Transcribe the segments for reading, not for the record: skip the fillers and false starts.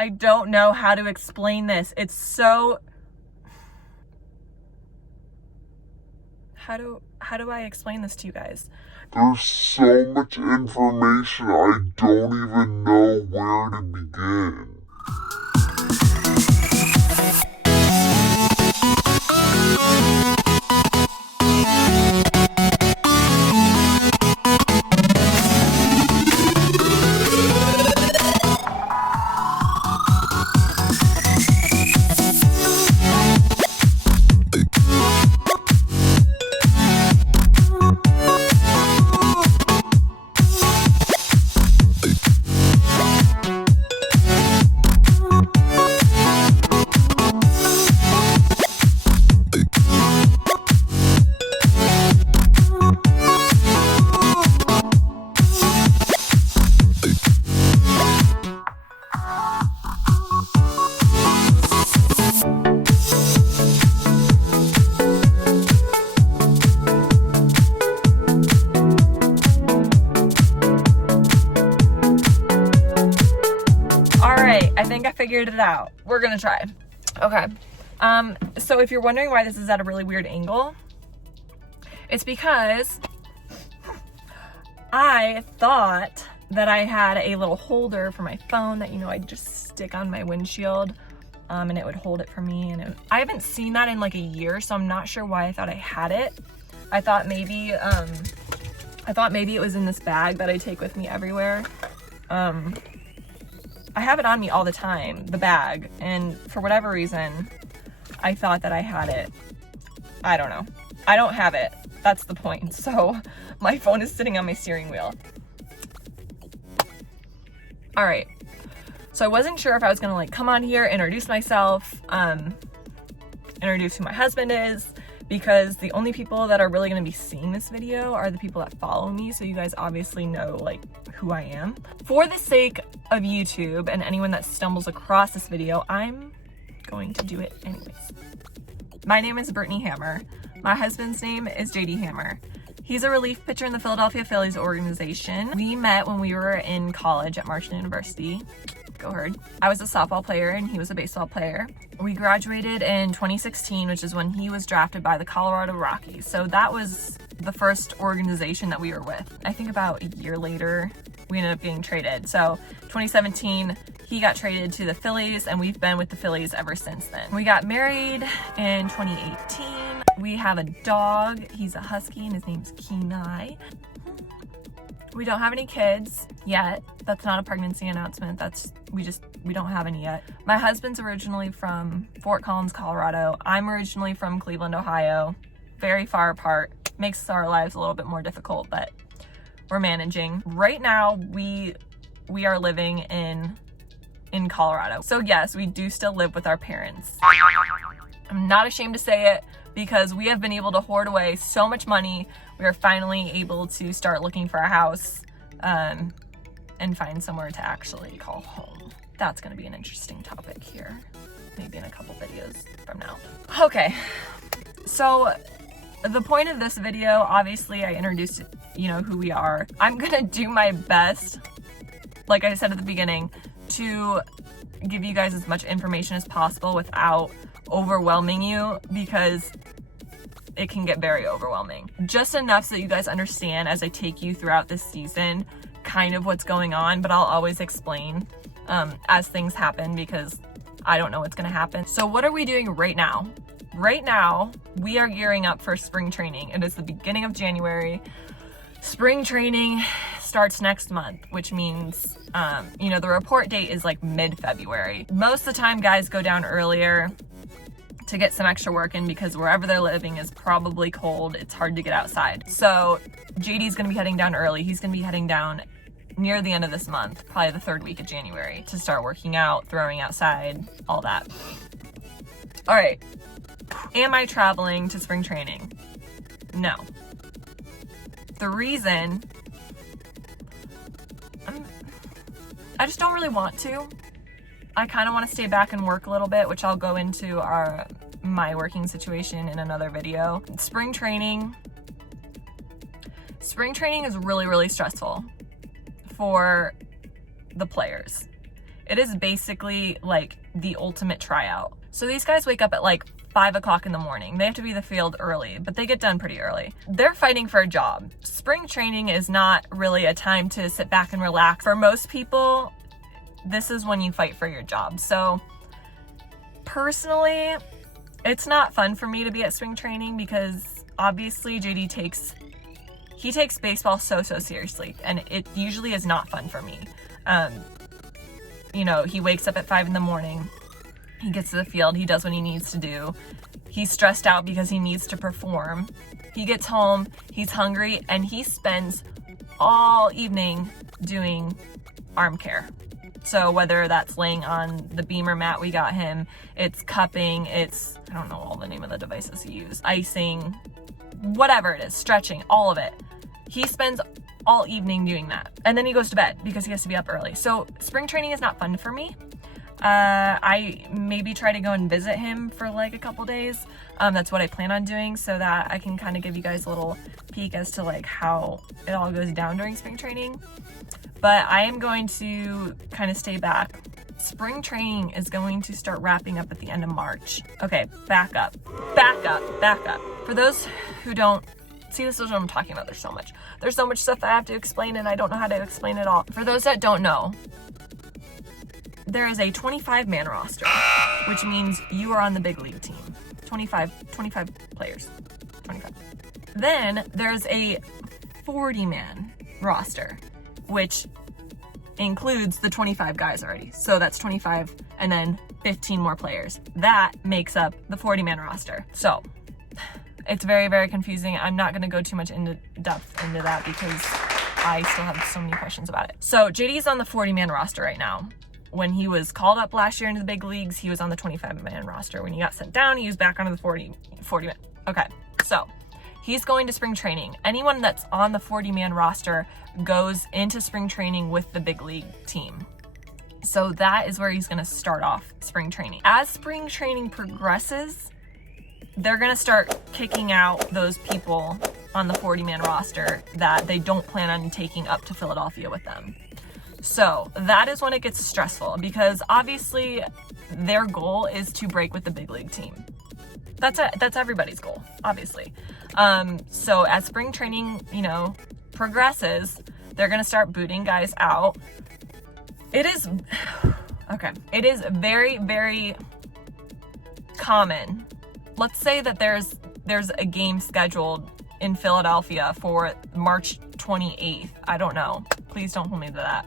I don't know how to explain this. It's so... How do I explain this to you guys? There's so much information, I don't even know where to begin. I think I figured it out. We're gonna try. Okay. So if you're wondering why this is at a really weird angle, it's because I thought that I had a little holder for my phone that, you know, I'd just stick on my windshield and it would hold it for me. And I haven't seen that in like a year, so I'm not sure why I thought I had it. I thought maybe it was in this bag that I take with me everywhere. I have it on me all the time, the bag, and for whatever reason, I thought that I had it. I don't know. I don't have it. That's the point. So my phone is sitting on my steering wheel. All right. So I wasn't sure if I was gonna like come on here, introduce myself, introduce who my husband is, because the only people that are really gonna be seeing this video are the people that follow me. So you guys obviously know like who I am. For the sake of YouTube and anyone that stumbles across this video, I'm going to do it anyways. My name is Brittany Hammer. My husband's name is JD Hammer. He's a relief pitcher in the Philadelphia Phillies organization. We met when we were in college at Marshall University. Go Herd. I was a softball player and he was a baseball player. We graduated in 2016, which is when he was drafted by the Colorado Rockies. So that was the first organization that we were with. I think about a year later, we ended up getting traded. So 2017, he got traded to the Phillies and we've been with the Phillies ever since then. We got married in 2018. We have a dog. He's a husky and his name's Kenai. We don't have any kids yet. That's not a pregnancy announcement. We don't have any yet. My husband's originally from Fort Collins, Colorado. I'm originally from Cleveland, Ohio. Very far apart. Makes our lives a little bit more difficult, but we're managing. Right now, we are living in Colorado. So yes, we do still live with our parents. I'm not ashamed to say it because we have been able to hoard away so much money. We are finally able to start looking for a house and find somewhere to actually call home. That's gonna be an interesting topic here, maybe in a couple videos from now. Okay, so the point of this video, obviously I introduced, you know, who we are. I'm gonna do my best, like I said at the beginning, to give you guys as much information as possible without overwhelming you, because it can get very overwhelming. Just enough so that you guys understand as I take you throughout this season kind of what's going on, but I'll always explain as things happen because I don't know what's gonna happen. So what are we doing right now? Right now, we are gearing up for spring training. It is the beginning of January. Spring training starts next month, which means, you know, the report date is like mid-February. Most of the time, guys go down earlier to get some extra work in because wherever they're living is probably cold. It's hard to get outside. So JD's gonna be heading down early. He's gonna be heading down near the end of this month, probably the third week of January, to start working out, throwing outside, all that. All right. Am I traveling to spring training? No. The reason, I just don't really want to. I kind of want to stay back and work a little bit, which I'll go into my working situation in another video. Spring training is really, really stressful for the players. It is basically like the ultimate tryout. So these guys wake up at like 5 o'clock in the morning. They have to be in the field early, but they get done pretty early. They're fighting for a job. Spring training is not really a time to sit back and relax. For most people, this is when you fight for your job. So personally, it's not fun for me to be at spring training because obviously JD takes baseball so seriously, and it usually is not fun for me. You know, he wakes up at 5 in the morning. He gets to the field, he does what he needs to do. He's stressed out because he needs to perform. He gets home, he's hungry, and he spends all evening doing arm care. So whether that's laying on the beamer mat we got him, it's cupping, it's, I don't know all the name of the devices he used, icing, whatever it is, stretching, all of it. He spends all evening doing that. And then he goes to bed because he has to be up early. So spring training is not fun for me. I maybe try to go and visit him for like a couple days. That's what I plan on doing so that I can kind of give you guys a little peek as to like how it all goes down during spring training. But I am going to kind of stay back. Spring training is going to start wrapping up at the end of March. Okay, back up. For those who don't see, this is what I'm talking about. There's so much stuff that I have to explain and I don't know how to explain it all. For those that don't know, there is a 25-man roster, which means you are on the big league team. 25 players. 25. Then there's a 40-man roster, which includes the 25 guys already. So that's 25 and then 15 more players. That makes up the 40-man roster. So it's very, very confusing. I'm not going to go too much into depth into that because I still have so many questions about it. So JD's on the 40-man roster right now. When he was called up last year into the big leagues, he was on the 25-man roster. When he got sent down, he was back onto the 40-man. Okay, so he's going to spring training. Anyone that's on the 40-man roster goes into spring training with the big league team. So that is where he's going to start off spring training. As spring training progresses, they're going to start kicking out those people on the 40-man roster that they don't plan on taking up to Philadelphia with them. So that is when it gets stressful because obviously their goal is to break with the big league team. That's everybody's goal, obviously. So as spring training, progresses, they're going to start booting guys out. It is very, very common. Let's say that there's a game scheduled in Philadelphia for March 28th. I don't know. Please don't hold me to that.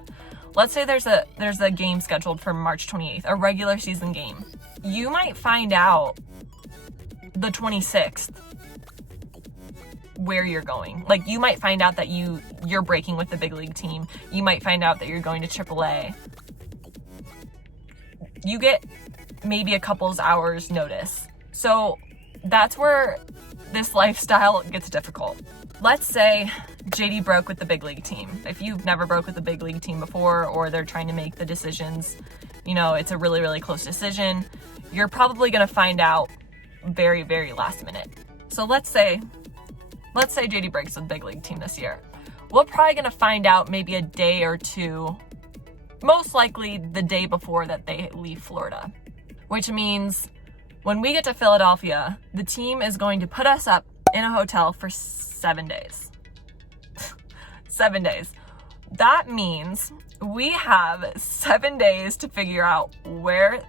Let's say there's a game scheduled for March 28th, a regular season game. You might find out the 26th where you're going. Like you might find out that you're breaking with the big league team. You might find out that you're going to AAA. You get maybe a couple hours notice. So that's where this lifestyle gets difficult. Let's say JD broke with the big league team. If you've never broke with the big league team before, or they're trying to make the decisions, it's a really, really close decision, you're probably going to find out very, very last minute. So let's say JD breaks with the big league team this year. We're probably going to find out maybe a day or two, most likely the day before that they leave Florida, which means when we get to Philadelphia, the team is going to put us up in a hotel for 7 days. 7 days. That means we have 7 days to figure out where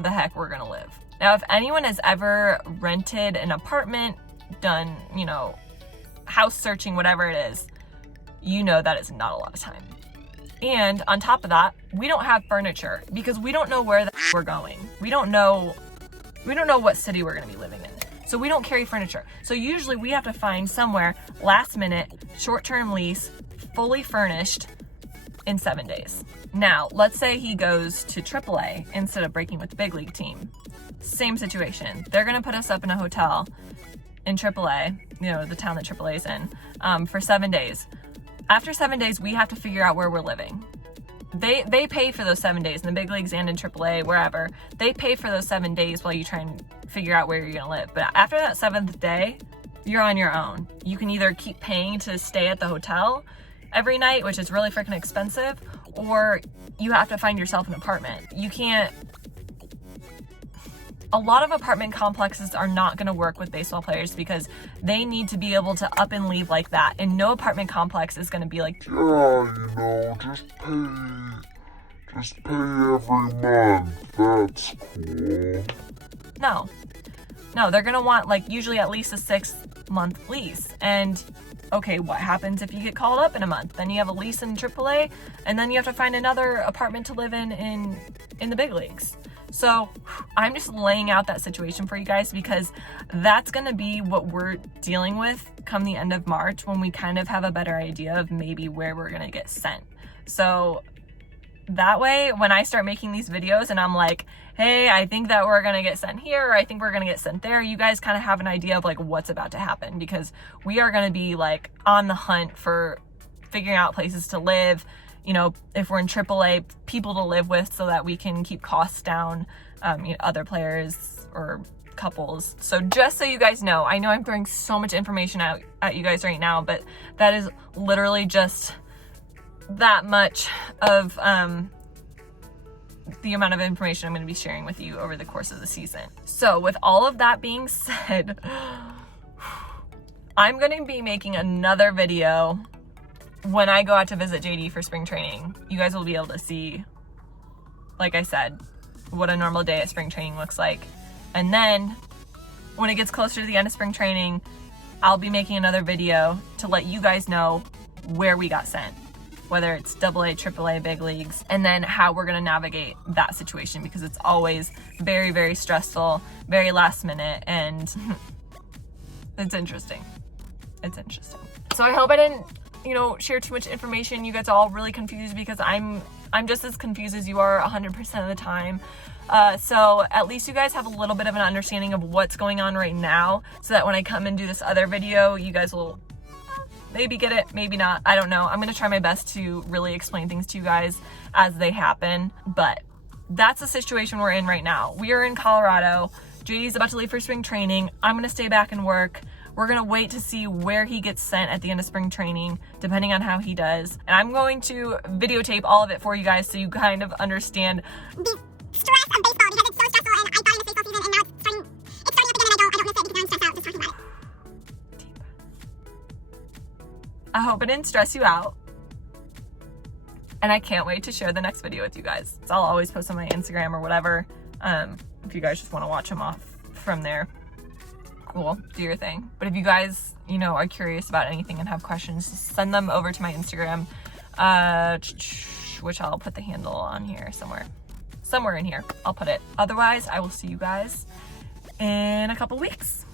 the heck we're gonna live. Now, if anyone has ever rented an apartment, done, house searching, whatever it is, that is not a lot of time. And on top of that, we don't have furniture because we don't know where we're going. We don't know what city we're gonna be living in. So we don't carry furniture. So usually we have to find somewhere last minute, short-term lease, fully furnished in 7 days. Now, let's say he goes to AAA instead of breaking with the big league team. Same situation. They're gonna put us up in a hotel in AAA, the town that AAA is in, for 7 days. After 7 days, we have to figure out where we're living. They pay for those 7 days in the big leagues and in AAA, wherever. They pay for those 7 days while you try and figure out where you're gonna live. But after that 7th day, you're on your own. You can either keep paying to stay at the hotel every night, which is really freaking expensive, or you have to find yourself an apartment. You can't. A lot of apartment complexes are not going to work with baseball players because they need to be able to up and leave like that. And no apartment complex is going to be like, yeah, you know, just pay every month. That's cool. No, they're going to want like usually at least a 6-month lease. And okay, what happens if you get called up in a month? Then you have a lease in AAA, and then you have to find another apartment to live in the big leagues. So I'm just laying out that situation for you guys because that's going to be what we're dealing with come the end of March when we kind of have a better idea of maybe where we're going to get sent. So that way, when I start making these videos and I'm like, hey, I think that we're going to get sent here, or I think we're going to get sent there, you guys kind of have an idea of like what's about to happen, because we are going to be like on the hunt for figuring out places to live. You know, if we're in AAA, people to live with so that we can keep costs down, you know, other players or couples. So just so you guys know, I know I'm throwing so much information out at you guys right now, but that is literally just that much of the amount of information I'm going to be sharing with you over the course of the season. So with all of that being said, I'm going to be making another video when I go out to visit JD for spring training. You guys will be able to see, like I said, what a normal day at spring training looks like. And then when it gets closer to the end of spring training, I'll be making another video to let you guys know where we got sent, whether it's AA, AAA, big leagues, and then how we're going to navigate that situation, because it's always very, very stressful, very last minute, and it's interesting. It's interesting. So I hope I didn't, you know, share too much information. You guys are all really confused because I'm just as confused as you are 100% of the time. So at least you guys have a little bit of an understanding of what's going on right now, so that when I come and do this other video, you guys will maybe get it, maybe not. I don't know. I'm going to try my best to really explain things to you guys as they happen, but that's the situation we're in right now. We are in Colorado. JD's about to leave for spring training. I'm going to stay back and work. We're going to wait to see where he gets sent at the end of spring training, depending on how he does. And I'm going to videotape all of it for you guys so you kind of understand the stress of baseball, because it's so stressful, and I thought it was baseball season, and now it's starting up again, and I don't miss it because I'm stressed out just talking about it. I hope it didn't stress you out. And I can't wait to share the next video with you guys. So I'll always post on my Instagram or whatever. If you guys just want to watch them off from there, cool, do your thing. But if you guys, you know, are curious about anything and have questions, just send them over to my Instagram, which I'll put the handle on here somewhere in here. I'll put it. Otherwise, I will see you guys in a couple weeks.